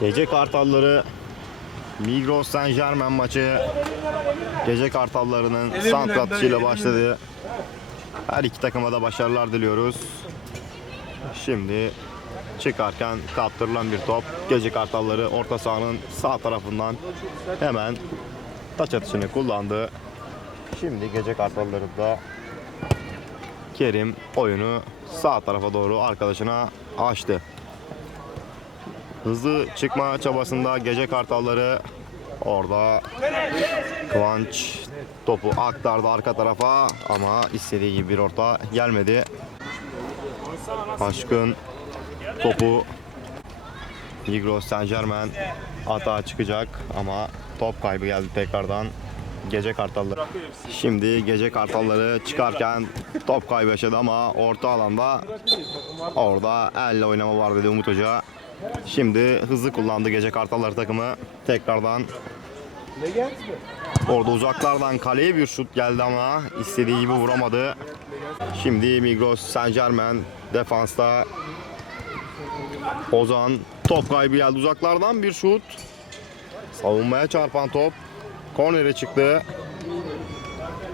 Gece Kartalları Migros Saint Germain maçı Gece Kartalları'nın santrapçıyla başladı. Her iki takıma da başarılar diliyoruz. Şimdi çıkarken kaptırılan bir top. Gece Kartalları orta sahanın sağ tarafından hemen taç atışını kullandı. Şimdi Gece Kartalları da Kerim oyunu sağ tarafa doğru arkadaşına açtı. Hızlı çıkma çabasında Gece Kartalları orada Kıvanç topu aktardı arka tarafa ama istediği gibi bir orta gelmedi. Aşkın topu Migros Saint Germain atağa çıkacak ama top kaybı geldi tekrardan Gece Kartalları. Şimdi Gece Kartalları çıkarken top kaybı yaşadı ama orta alanda orada elle oynama var dedi Umut Hoca. Şimdi hızlı kullandı Gece Kartalları takımı. Tekrardan Orada uzaklardan kaleye bir şut geldi ama istediği gibi vuramadı. Şimdi Migros Saint Germain defansta Ozan top kaybı geldi uzaklardan bir şut. Savunmaya çarpan top kornere çıktı.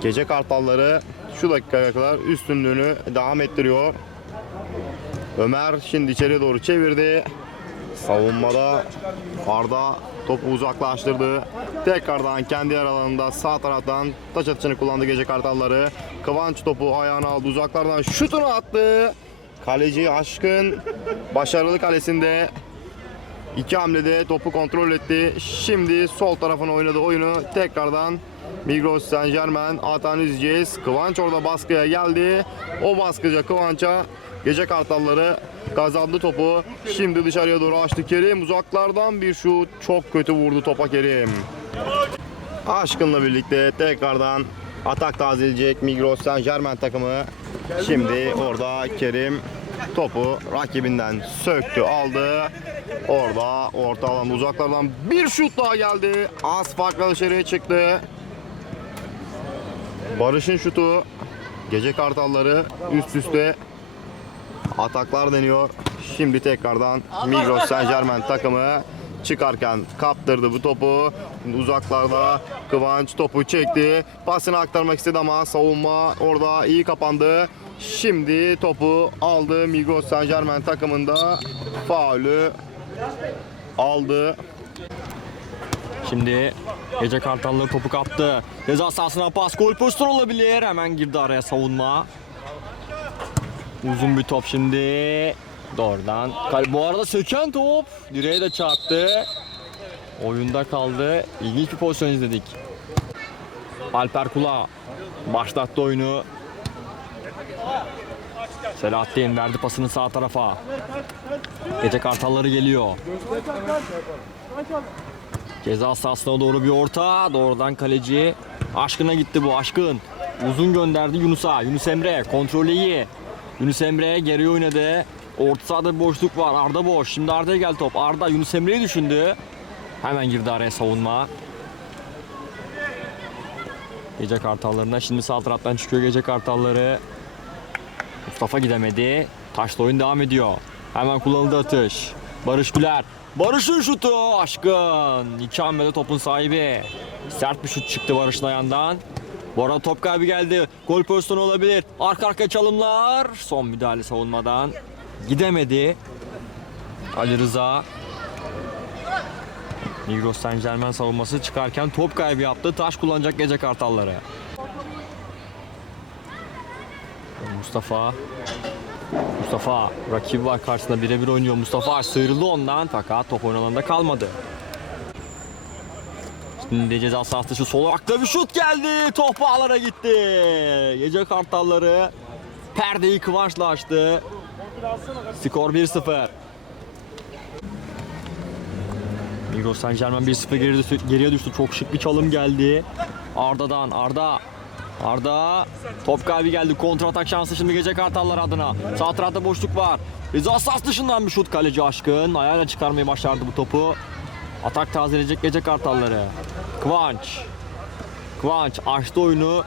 Gece Kartalları şu dakikaya kadar üstünlüğünü devam ettiriyor. Ömer şimdi içeri doğru çevirdi. Savunmada Arda topu uzaklaştırdı. Tekrardan kendi yer alanında sağ taraftan taç atışını kullandı Gece Kartalları. Kıvanç topu ayağına aldı uzaklardan şutunu attı. Kaleci Aşkın başarılı kalesinde iki hamlede topu kontrol etti. Şimdi sol tarafına oynadı oyunu. Tekrardan Migros Saint Germain atan izleyeceğiz. Kıvanç orada baskıya geldi. O baskıca Kıvanç'a Gece Kartalları kazandı topu. Şimdi dışarıya doğru açtı Kerim. Uzaklardan bir şut. Çok kötü vurdu topa Kerim. Aşkın'la birlikte tekrardan atak tazeleyecek Migros Saint Germain takımı. Şimdi orada Kerim topu rakibinden söktü aldı. Orada orta alan uzaklardan bir şut daha geldi. Az farkla dışarıya çıktı. Barış'ın şutu. Gece Kartalları üst üste ataklar deniyor. Şimdi tekrardan Migros Saint Germain takımı çıkarken kaptırdı bu topu. Uzaklarda Kıvanç topu çekti. Pasını aktarmak istedi ama savunma orada iyi kapandı. Şimdi topu aldı Migros Saint Germain takımında faulü aldı. Şimdi Gece Kartalları topu kaptı. Ceza sahasına pas gol pozisyonu olabilir. Hemen girdi araya savunma. Uzun bir top şimdi. Doğrudan. Bu arada söken top. Direğe de çarptı. Oyunda kaldı. İlginç bir pozisyon izledik. Alper Kula başlattı oyunu. Selahattin verdi pasını sağ tarafa. Gece Kartalları geliyor. Ceza sahasına doğru bir orta. Doğrudan kaleci. Aşkın'a gitti bu aşkın. Uzun gönderdi Yunus'a. Yunus Emre kontrolü iyi. Yunus Emre geri oynadı. Orta sahada bir boşluk var. Arda boş. Şimdi Arda'ya gel top. Arda Yunus Emre'yi düşündü. Hemen girdi araya savunma. Gece Kartallarına şimdi sağ taraftan çıkıyor Gece Kartalları. Mustafa gidemedi. Taşla oyun devam ediyor. Hemen kullanıldı atış. Barış Güler. Barış'ın şutu aşkın. İki hamlede topun sahibi. Sert bir şut çıktı Barış'ın ayağından. Bu arada top kaybı geldi. Gol pozisyonu olabilir. Arka arka çalımlar. Son müdahale savunmadan. Gidemedi. Ali Rıza. Migros Saint Germain savunması çıkarken top kaybı yaptı. Taş kullanacak gece kartalları. Mustafa Mustafa rakibi var karşısında birebir oynuyor. Mustafa sıyrıldı ondan fakat top oyun alanında kalmadı. Şimdi ceza sahası dışı sol ayakta bir şut geldi. Top ağlara gitti. Gece kartalları perdeyi Kıvanç'la açtı. Skor 1-0. Migros Saint Germain 1-0 geri geriye düştü. Çok şık bir çalım geldi. Arda'dan Arda Arda top kaybı geldi. Kontra atak şansı şimdi Gece Kartallar adına. Sağ tarafta boşluk var. Ceza sahası dışından bir şut kaleci Aşkın. Ayağıyla çıkarmayı başardı bu topu. Atak tazeleyecek Gece Kartalları. Kıvanç. Kıvanç açtı oyunu.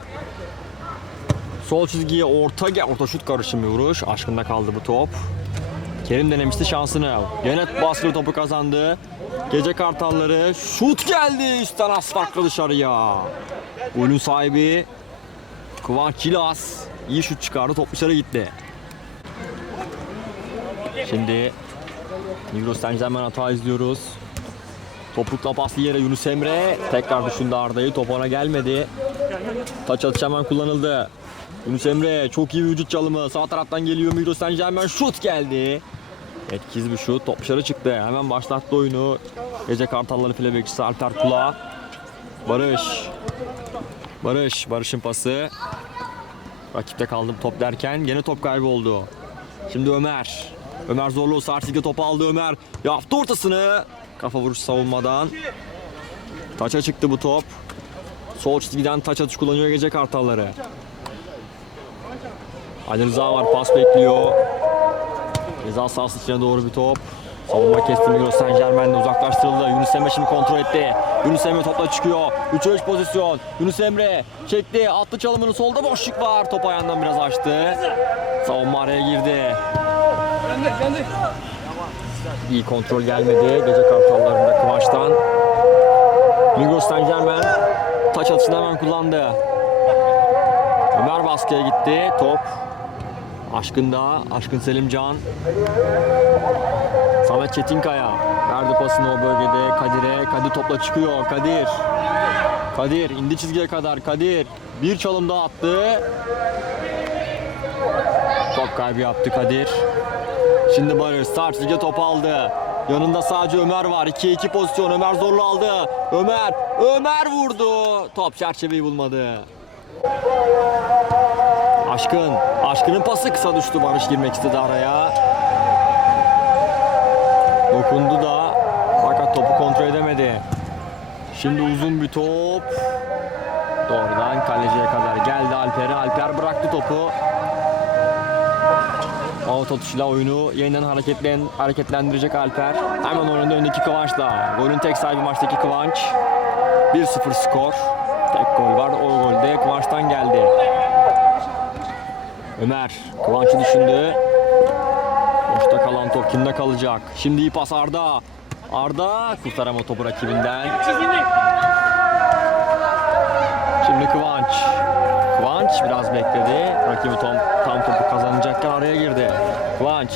Sol çizgiye orta gel orta şut karışım vuruş. Aşkında kaldı bu top. Kerim denemişti şansını. Gene baskılı topu kazandı. Gece Kartalları şut geldi üstten az farklı dışarıya. Golün sahibi Kıvanç Cilas iyi şut çıkardı top dışarı gitti. Şimdi Migros Saint hata izliyoruz. Topukla paslı yere Yunus Emre tekrar düşündü Arda'yı top ona gelmedi. Taç atışı hemen kullanıldı. Yunus Emre çok iyi vücut çalımı sağ taraftan geliyor Migros Saint Germain şut geldi. Etkisiz bir şut top dışarı çıktı hemen başlattı oyunu. Gece Kartalları file bekçisi Alper Kula. Barış. Barış. Barış'ın pası. Rakipte kaldım top derken gene top kaybı oldu. Şimdi Ömer. Ömer zorlu Sarsik'e topu aldı Ömer. Yaptı ortasını. Kafa vuruş savunmadan. Taça çıktı bu top. Sol çizgiden taç atış kullanıyor Gece Kartalları. Ali Rıza var pas bekliyor. Ceza sahası içine doğru bir top. Savunma kesti Migros Saint Germain'de uzaklaştırıldı. Yunus Emre şimdi kontrol etti. Yunus Emre topla çıkıyor. 3'e 3 pozisyon. Yunus Emre çekti. Attı çalımını solda boşluk var. Top ayağından biraz açtı. Savunma araya girdi. İyi kontrol gelmedi. Gece kartallarında Kıvanç'tan. Migros Germain taç atışını hemen kullandı. Ömer baskıya gitti. Top Aşkın'da. Aşkın Selimcan. Samet Çetinkaya. Verdi pasını o bölgede Kadir'e. Kadir topla çıkıyor. Kadir. Kadir indi çizgiye kadar. Kadir. Bir çalım daha attı. Top kaybı yaptı Kadir. Şimdi Barış start lige topu aldı. Yanında sadece Ömer var. 2-2 pozisyon. Ömer zorlu aldı. Ömer. Ömer vurdu. Top çerçeveyi bulmadı. Aşkın. Aşkın'ın pası kısa düştü. Barış girmek istedi araya. Dokundu da fakat topu kontrol edemedi. Şimdi uzun bir top. Doğrudan kaleciye kadar geldi Alper'e. Alper bıraktı topu. Out atışıyla oyunu yeniden hareketlen, hareketlendirecek Alper. Hemen oyunda öndeki Kıvanç'la. Golün tek sahibi maçtaki Kıvanç. 1-0 skor. Tek gol var. O gol de Kıvanç'tan geldi. Ömer Kıvanç'ı düşündü. Boşta kalan top kimde kalacak? Şimdi iyi pas Arda. Arda kurtaramadı topu rakibinden. Şimdi Kıvanç. Kıvanç biraz bekledi. Rakibi tam, tam topu kazanacakken araya girdi. Kıvanç.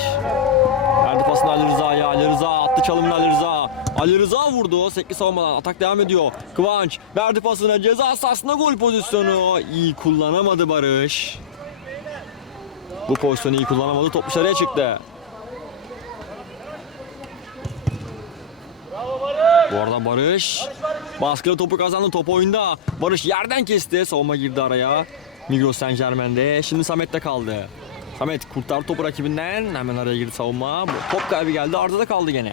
Verdi pasını Ali Rıza'ya. Ali Rıza attı çalımını Ali Rıza. Ali Rıza vurdu. Sekli savunmadan atak devam ediyor. Kıvanç verdi pasını ceza sahasında gol pozisyonu. İyi kullanamadı Barış. Bu pozisyonu iyi kullanamadı. Top dışarıya çıktı. Bu arada Barış baskılı topu kazandı. Top oyunda. Barış yerden kesti. Savunma girdi araya. Migros Saint Germain'de. Şimdi Samet'te kaldı. Samet kurtar topu rakibinden. Hemen araya girdi savunma. Top kaybı geldi. Arda'da kaldı gene.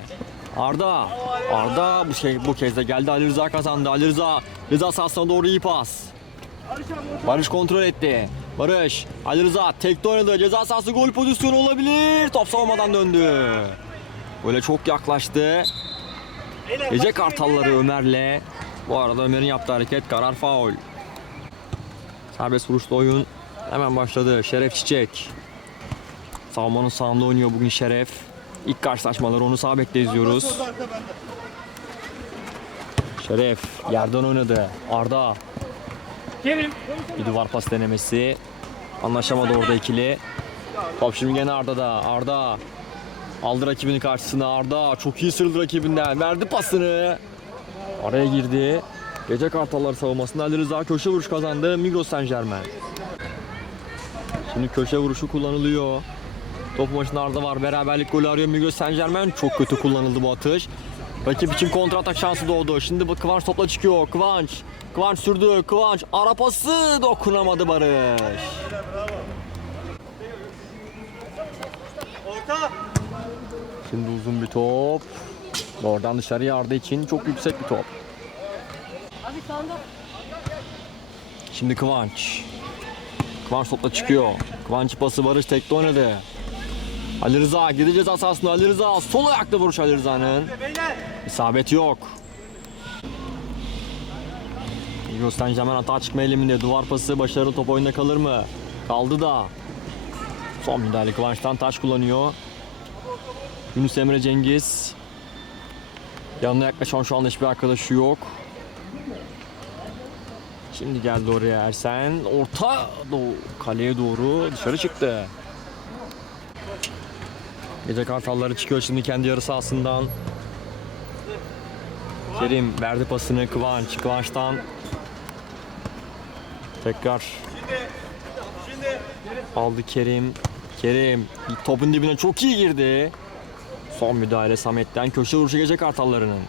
Arda. Arda bu, şey, bu kez de geldi. Ali Rıza kazandı. Ali Rıza. Rıza sahasına doğru iyi pas. Barış kontrol etti. Barış, Ali Rıza tekte oynadı. Ceza sahası gol pozisyonu olabilir. Top savunmadan döndü. Böyle çok yaklaştı. Gece Kartalları Ömer'le. Bu arada Ömer'in yaptığı hareket karar faul. Serbest vuruşlu oyun hemen başladı. Şeref Çiçek. Savunmanın sağında oynuyor bugün Şeref. İlk karşılaşmaları onu sağ bekte izliyoruz. Şeref yerden oynadı. Arda bir duvar pas denemesi. Anlaşamadı orada ikili. Top şimdi gene Arda'da. Arda aldı rakibinin karşısına. Arda çok iyi sırıldı rakibinden. Verdi pasını. Araya girdi. Gece Kartalları savunmasında Ali Rıza köşe vuruş kazandı. Migros Saint Germain. Şimdi köşe vuruşu kullanılıyor. Top maçında Arda var. Beraberlik golü arıyor Migros Saint Germain. Çok kötü kullanıldı bu atış. Rakip için kontra atak şansı doğdu. Şimdi bu Kıvanç topla çıkıyor. Kıvanç. Kıvanç sürdü. Kıvanç arapası dokunamadı Barış. Şimdi uzun bir top. Oradan dışarıya yardı için çok yüksek bir top. Şimdi Kıvanç. Kıvanç topla çıkıyor. Kıvanç pası Barış tekte oynadı. Ali Rıza gideceğiz asasında Ali Rıza sol ayaklı vuruş Ali Rıza'nın. İsabet yok. Saint Germain hata çıkma eliminde. Duvar pası başarılı top oyunda kalır mı? Kaldı da. Son müdahale Kıvanç'tan taş kullanıyor. Yunus Emre Cengiz. Yanına yaklaşan şu anda hiçbir arkadaşı yok. Şimdi geldi oraya Ersen. Orta doğu kaleye doğru dışarı çıktı. Gece Kartalları çıkıyor şimdi kendi yarı sahasından. Kerim verdi pasını Kıvanç. Kıvanç'tan tekrar aldı Kerim. Kerim topun dibine çok iyi girdi. Son müdahale Samet'ten köşe vuruşu Gece Kartallarının.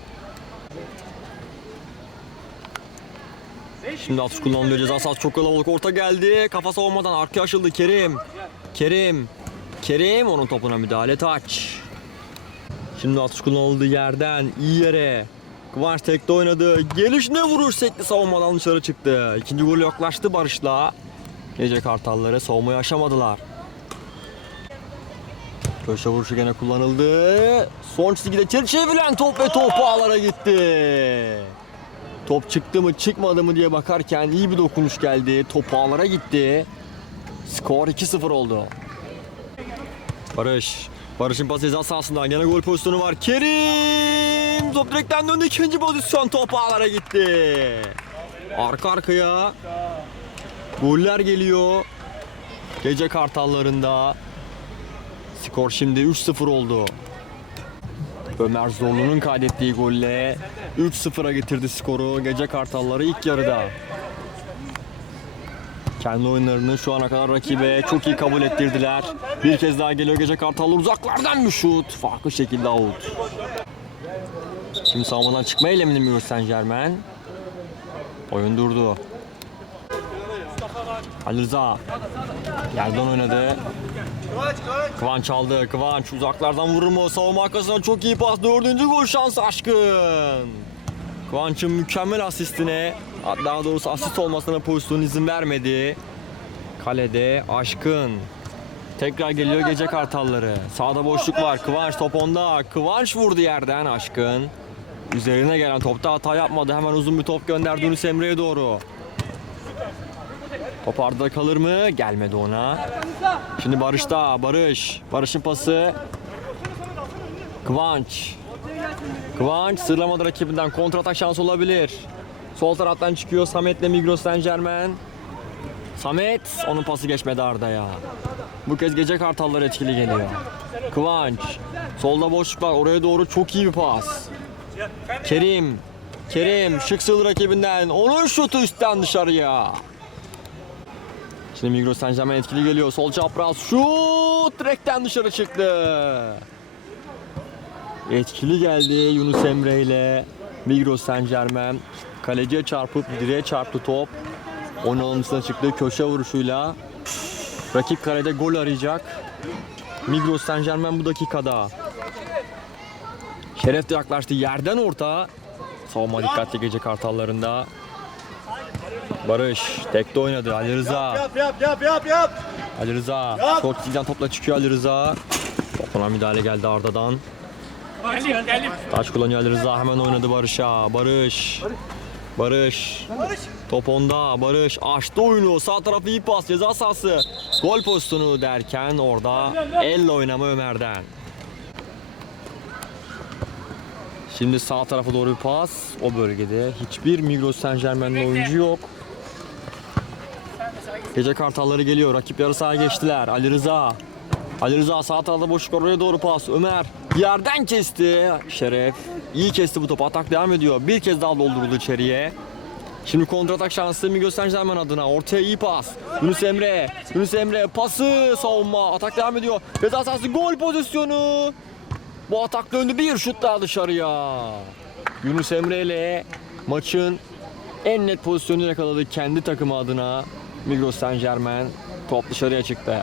Şimdi atış kullanılıyor ceza sahası çok kalabalık orta geldi. Kafa savunmadan arkaya açıldı Kerim. Kerim. Kerim onun topuna müdahale taç. Şimdi atış kullanıldığı yerden iyi yere. Kıvanç tekte oynadı. Gelişine vuruş sekli savunmadan dışarı çıktı. İkinci gol yaklaştı Barış'la. Gece Kartalları savunmayı aşamadılar. Köşe vuruşu gene kullanıldı. Son çizgide içeri çevrilen top ve top ağlara gitti. Top çıktı mı çıkmadı mı diye bakarken iyi bir dokunuş geldi. Top ağlara gitti. Skor 2-0 oldu. Barış. Barış'ın pas ceza sahasından gene gol pozisyonu var. Kerim! Top direkten döndü. ikinci pozisyon top ağlara gitti. Arka arkaya goller geliyor. Gece kartallarında. Skor şimdi 3-0 oldu. Ömer Zorlu'nun kaydettiği golle 3-0'a getirdi skoru Gece Kartalları ilk yarıda. Kendi oyunlarını şu ana kadar rakibe çok iyi kabul ettirdiler. Bir kez daha geliyor Gece Kartallar uzaklardan bir şut. Farklı şekilde out. Şimdi savunmadan çıkma eylemini mi Saint Germain? Oyun durdu. Ali Rıza yerden oynadı. Kıvanç aldı. Kıvanç uzaklardan vurur mu? Savunma arkasına çok iyi pas. Dördüncü gol şansı aşkın. Kıvanç'ın mükemmel asistine daha doğrusu asist olmasına pozisyon izin vermedi. Kalede aşkın. Tekrar geliyor gece kartalları. Sağda boşluk var. Kıvanç top onda. Kıvanç vurdu yerden aşkın. Üzerine gelen topta hata yapmadı. Hemen uzun bir top gönderdi Yunus Emre'ye doğru. Top ardında kalır mı? Gelmedi ona. Şimdi Barış'ta. Barış. Barış'ın pası. Kıvanç. Kıvanç sırlamadı rakibinden. Kontratak şansı olabilir. Sol taraftan çıkıyor Samet'le Migros Saint Germain. Samet onun pası geçmedi Arda'ya. Bu kez gece kartalları etkili geliyor. Kıvanç. Solda boşluk var. Oraya doğru çok iyi bir pas. Kerim. Kerim şık sığlı rakibinden. Onun şutu üstten dışarıya. Şimdi Migros Saint Germain etkili geliyor. Sol çapraz şut direkten dışarı çıktı. Etkili geldi Yunus Emre ile Migros Saint Germain. Kaleciye çarpıp direğe çarptı top. Onun alanısına çıktı köşe vuruşuyla. Rakip kalede gol arayacak. Migros Saint Germain bu dakikada. Şeref de yaklaştı yerden orta. Savunma dikkatli gece kartallarında. Barış tekte oynadı Ali Rıza. Yap yap yap yap yap. Ali Rıza. Short çizgiden topla çıkıyor Ali Rıza. Topuna müdahale geldi Arda'dan. Taş kullanıyor Ali Rıza hemen oynadı Barış'a. Barış. Barış. Top onda. Barış açtı oyunu. Sağ tarafı iyi pas. Ceza sahası. Gol pozisyonu derken orada elle oynama Ömer'den. Şimdi sağ tarafa doğru bir pas. O bölgede hiçbir Migros Saint Germain'li oyuncu yok. Gece kartalları geliyor. Rakip yarı sahaya geçtiler. Ali Rıza. Ali Rıza sağ tarafta boşluk oraya doğru pas. Ömer yerden kesti. Şeref. iyi kesti bu topu. Atak devam ediyor. Bir kez daha dolduruldu içeriye. Şimdi kontratak şansı Migros Saint adına. Ortaya iyi pas. Yunus Emre. Yunus Emre pası savunma. Atak devam ediyor. Ceza sahası gol pozisyonu. Bu atak döndü bir şut daha dışarıya. Yunus Emre ile maçın en net pozisyonu yakaladı kendi takımı adına. Migros Saint Germain top dışarıya çıktı.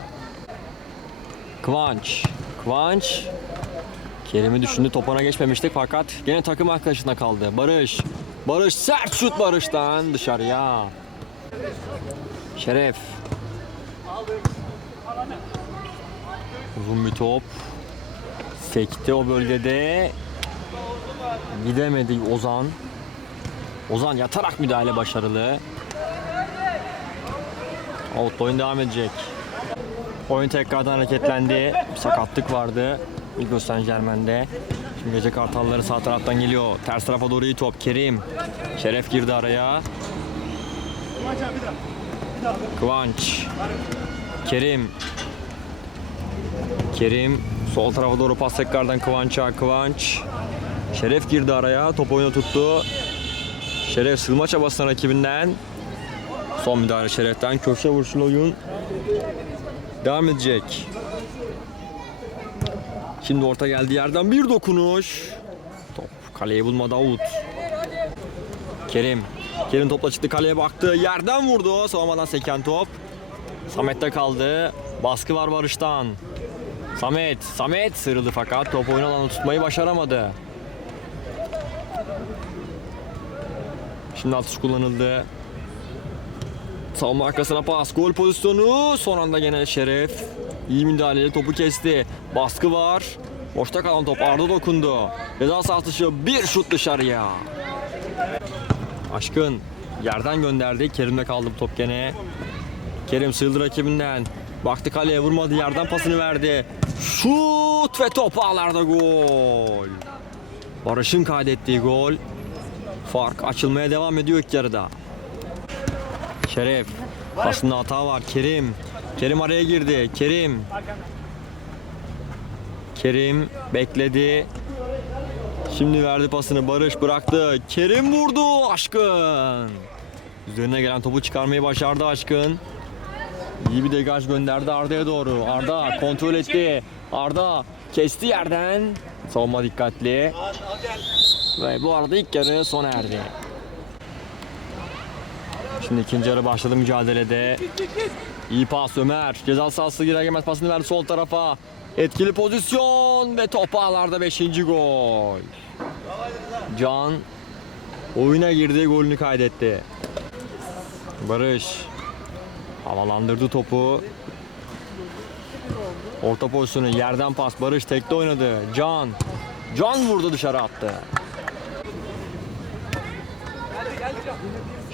Kıvanç. Kıvanç. Kerim'i düşündü topana geçmemiştik fakat gene takım arkadaşına kaldı. Barış. Barış sert şut Barış'tan dışarıya. Şeref. Uzun bir top. Sekti o bölgede. Gidemedi Ozan. Ozan yatarak müdahale başarılı. Out oyun devam edecek. Oyun tekrardan hareketlendi. Sakatlık vardı. Migros Saint Germain'de. Şimdi gece kartalları sağ taraftan geliyor. Ters tarafa doğru iyi top. Kerim. Şeref girdi araya. Kıvanç. Kerim. Kerim. Sol tarafa doğru pas tekrardan Kıvanç'a. Kıvanç. Şeref girdi araya. Top oyunu tuttu. Şeref sığma çabasına rakibinden. Son müdahale Şeref'ten. Köşe vuruşlu oyun. Devam edecek. Şimdi orta geldi yerden bir dokunuş. Top kaleyi bulmadı out. Kerim. Kerim topla çıktı kaleye baktı. Yerden vurdu. Savunmadan seken top. Samet'te kaldı. Baskı var Barış'tan. Samet. Samet sıyrıldı fakat top oyun alanı tutmayı başaramadı. Şimdi atış kullanıldı. Savunma arkasına pas. Gol pozisyonu. Son anda gene Şeref. İyi müdahaleyle topu kesti. Baskı var. Boşta kalan top Arda dokundu. Ceza sahası dışı bir şut dışarıya. Aşkın yerden gönderdi. Kerim'de kaldı bu top gene. Kerim sığıldı rakibinden. Baktı kaleye vurmadı yerden pasını verdi. Şut ve top ağlarda gol. Barış'ın kaydettiği gol. Fark açılmaya devam ediyor ilk yarıda. Şeref. Pasında hata var. Kerim. Kerim araya girdi. Kerim. Kerim bekledi. Şimdi verdi pasını. Barış bıraktı. Kerim vurdu. Aşkın. Üzerine gelen topu çıkarmayı başardı Aşkın. İyi bir degaj gönderdi Arda'ya doğru. Arda kontrol etti. Arda kesti yerden. Savunma dikkatli. Ve bu arada ilk yarı sona erdi. Şimdi ikinci yarı başladı mücadelede. İyi pas Ömer. Ceza sahası girer girmez pasını verdi sol tarafa. Etkili pozisyon ve top ağlarda 5. gol. Can oyuna girdi golünü kaydetti. Barış havalandırdı topu. Orta pozisyonu yerden pas Barış tekte oynadı. Can Can vurdu dışarı attı.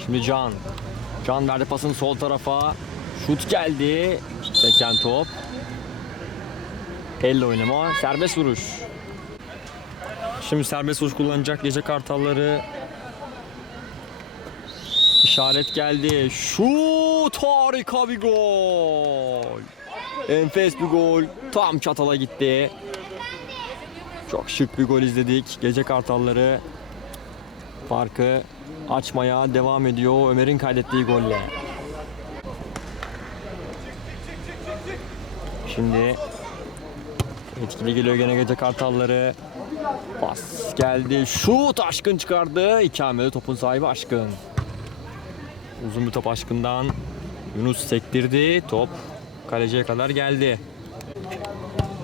Şimdi Can. Can verdi pasını sol tarafa. Şut geldi. Seken top. Elle oynama. Serbest vuruş. Şimdi serbest vuruş kullanacak gece kartalları. İşaret geldi. Şut harika bir gol. Enfes bir gol. Tam çatala gitti. Çok şık bir gol izledik. Gece kartalları farkı açmaya devam ediyor Ömer'in kaydettiği golle. Şimdi etkili geliyor gene gece kartalları. Pas geldi. Şut aşkın çıkardı. İkamede topun sahibi aşkın. Uzun bir top aşkından. Yunus sektirdi. Top kaleciye kadar geldi.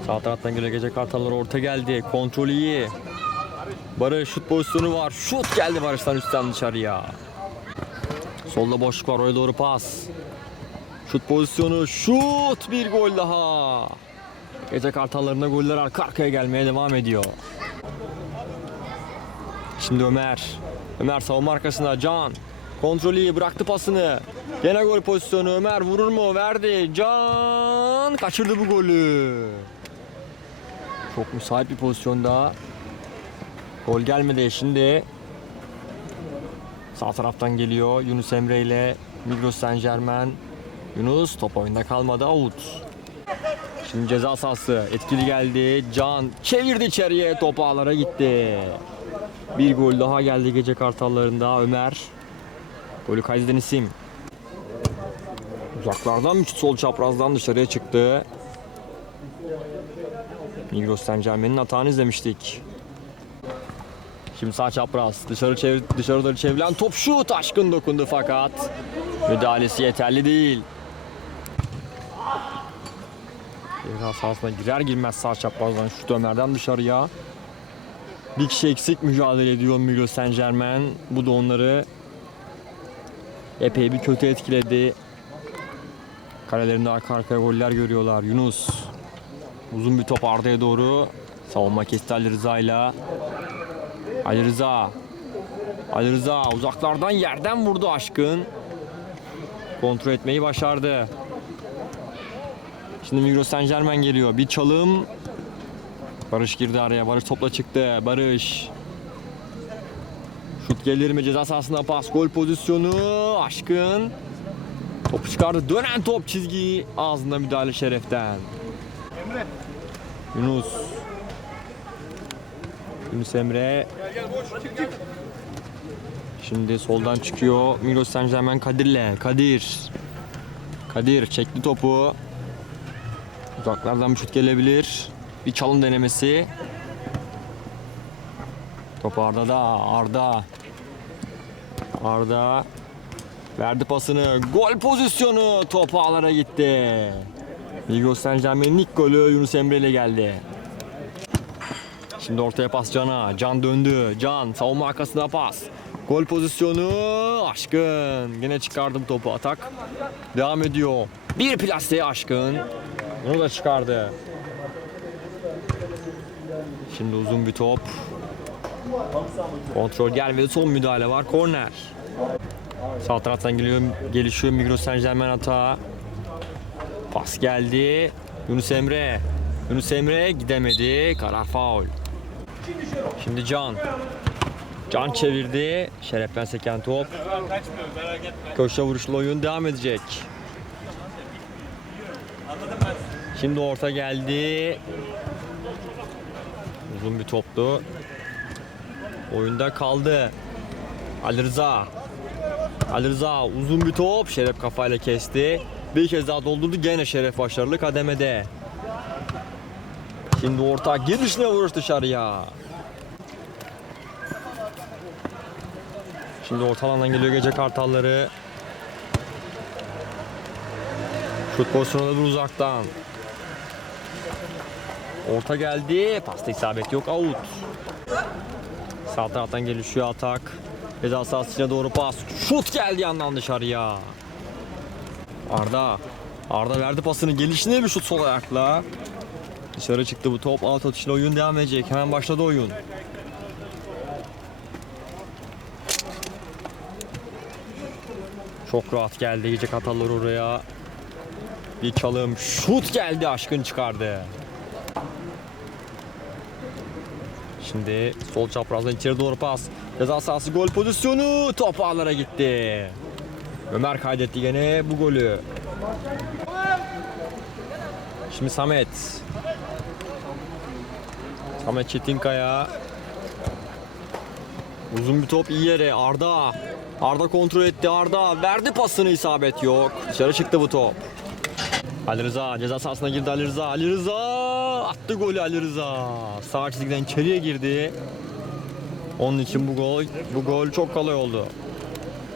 Sağ taraftan geliyor gece kartalları orta geldi. Kontrol iyi. Barış şut pozisyonu var. Şut geldi Barış'tan üstten dışarıya. Solda boşluk var oraya doğru pas. Şut pozisyonu şut bir gol daha. Gece kartallarında goller arka arkaya gelmeye devam ediyor. Şimdi Ömer. Ömer savunma arkasında Can. Kontrolü bıraktı pasını. Gene gol pozisyonu Ömer vurur mu? Verdi. Can kaçırdı bu golü. Çok müsait bir pozisyonda. Gol gelmedi şimdi. Sağ taraftan geliyor Yunus Emre ile Migros Saint Germain. Yunus top oyunda kalmadı out. Şimdi ceza sahası etkili geldi. Can çevirdi içeriye top ağlara gitti. Bir gol daha geldi gece kartallarında Ömer. Golü kaydeden isim. Uzaklardan sol çaprazdan dışarıya çıktı. Migros Saint Germain'in hatanı izlemiştik. Şimdi sağ çapraz dışarı çevir dışarı çevrilen top şut aşkın dokundu fakat müdahalesi yeterli değil. Ceza sahasına girer girmez sağ çaprazdan şut Ömer'den dışarıya. Bir kişi eksik mücadele ediyor Migros Saint Germain. Bu da onları epey bir kötü etkiledi. Kalelerinde arka arkaya goller görüyorlar. Yunus uzun bir top Arda'ya doğru. Savunma kesti Ali Rıza'yla. Ali Rıza. Ali Rıza uzaklardan yerden vurdu aşkın. Kontrol etmeyi başardı. Şimdi Migros Saint Germain geliyor. Bir çalım. Barış girdi araya. Barış topla çıktı. Barış. Şut gelir mi? Ceza sahasında pas. Gol pozisyonu. Aşkın. Topu çıkardı. Dönen top çizgi. Ağzında müdahale şereften. Yunus. Yunus Emre. Şimdi soldan çıkıyor. Migros Saint Kadir'le. Kadir. Kadir çekti topu. Uzaklardan bir şut gelebilir. Bir çalım denemesi. Top Arda'da. Arda. Arda. Verdi pasını. Gol pozisyonu. Top ağlara gitti. Migros Saint ilk golü Yunus Emre ile geldi. Şimdi ortaya pas Can'a. Can döndü. Can savunma arkasına pas. Gol pozisyonu Aşkın. Yine çıkardım topu atak. Devam ediyor. Bir plastiğe Aşkın. Bunu da çıkardı. Şimdi uzun bir top. Kontrol gelmedi. Son müdahale var. Korner. Sağ taraftan geliyor, gelişiyor Migros Saint Germain hata. Pas geldi. Yunus Emre. Yunus Emre gidemedi. Karar faul. Şimdi Can. Can çevirdi. Şereften seken top. Köşe vuruşlu oyun devam edecek. Şimdi orta geldi. Uzun bir toptu. Oyunda kaldı. Ali Rıza. Ali Rıza uzun bir top. Şeref kafayla kesti. Bir kez daha doldurdu. Gene Şeref başarılı kademede. Şimdi orta girişine vuruş dışarıya. Şimdi orta geliyor gece kartalları. Şut pozisyonu da uzaktan. Orta geldi. Pasta isabet yok. Out. Sağ taraftan gelişiyor atak. Ceza sahasına doğru pas. Şut geldi yandan dışarıya. Arda. Arda verdi pasını. Gelişine bir şut sol ayakla. Dışarı çıktı bu top. Out atışıyla oyun devam edecek. Hemen başladı oyun. Çok rahat geldi gece katallar oraya. Bir çalım. Şut geldi. Aşkın çıkardı. Şimdi sol çaprazdan içeri doğru pas. Ceza sahası gol pozisyonu. Top ağlara gitti. Ömer kaydetti gene bu golü. Şimdi Samet. Samet Çetinkaya. Uzun bir top iyi yere. Arda. Arda kontrol etti. Arda verdi pasını isabet yok. Dışarı çıktı bu top. Ali Rıza ceza sahasına girdi Ali Rıza. Ali Rıza attı golü Ali Rıza. Sağ çizgiden içeriye girdi. Onun için bu gol bu gol çok kolay oldu.